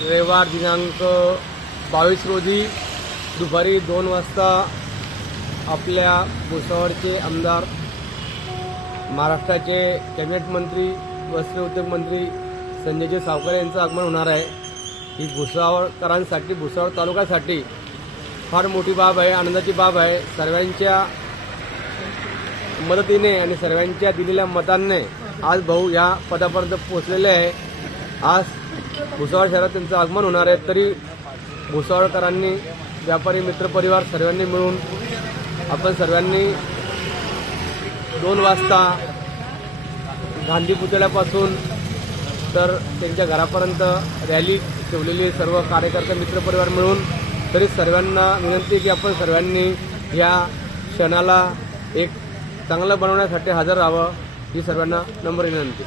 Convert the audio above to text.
रविवार दिनांक 22 रोजी दुपारी 2 वाजता आपल्या भुसावळचे आमदार, महाराष्ट्राचे कॅबिनेट मंत्री, वस्त्र उद्योग मंत्री संजयजी सावकर यांचं आगमन होणार आहे। ही भुसावळकरांसाठी, भुसावळ तालुक्यासाठी फार मोठी बाब आहे, आनंदाची बाब आहे। सर्वांच्या मदतीने आणि सर्वांच्या दिलेल्या मतांनी आज भाऊ या पदापर्यंत पोहोचलेले आहे। आज भुसावळ शहरात त्यांचं आगमन होणार आहे। तरी भुसावळकरांनी, व्यापारी मित्रपरिवार सर्वांनी मिळून आपण सर्वांनी 2 वाजता गांधी पुतळ्यापासून तर त्यांच्या घरापर्यंत रॅली ठेवलेली, सर्व कार्यकर्ते मित्रपरिवार मिळून। तरी सर्वांना विनंती की आपण सर्वांनी या क्षणाला एक चांगलं बनवण्यासाठी हजर राहावं, ही सर्वांना नम्र विनंती।